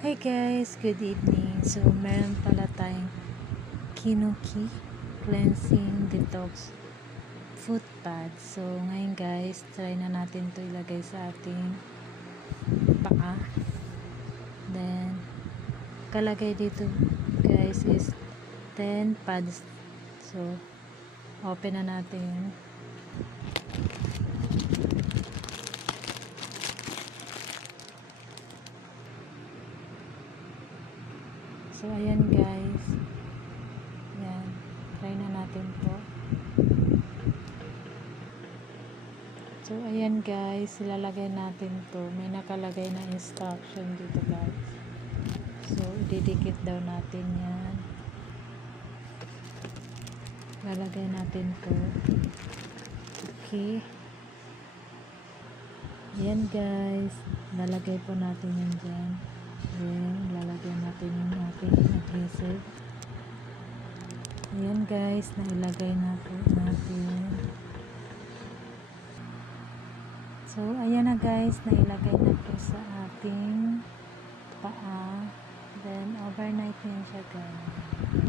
Hi guys, good evening. So, meron pala tayong Kinuki Cleansing Detox Foot Pad. So, ngayon guys, try na natin to ilagay sa ating paa. Then, kalagay dito guys is 10 pads. So, open na natin. So, ayan guys. Ayan. Try na natin to. So, ayan guys. Ilalagay natin to. May nakalagay na instruction dito guys. So, ididikit daw natin yan. Lalagay natin to. Okay. Ayan guys. Lalagay po natin yan dyan. Then, lalagyan natin yung ating adhesive. Ayan guys, nailagay na po natin. So, ayan na guys, nailagay na po sa ating paa. Then, overnight na siya guys.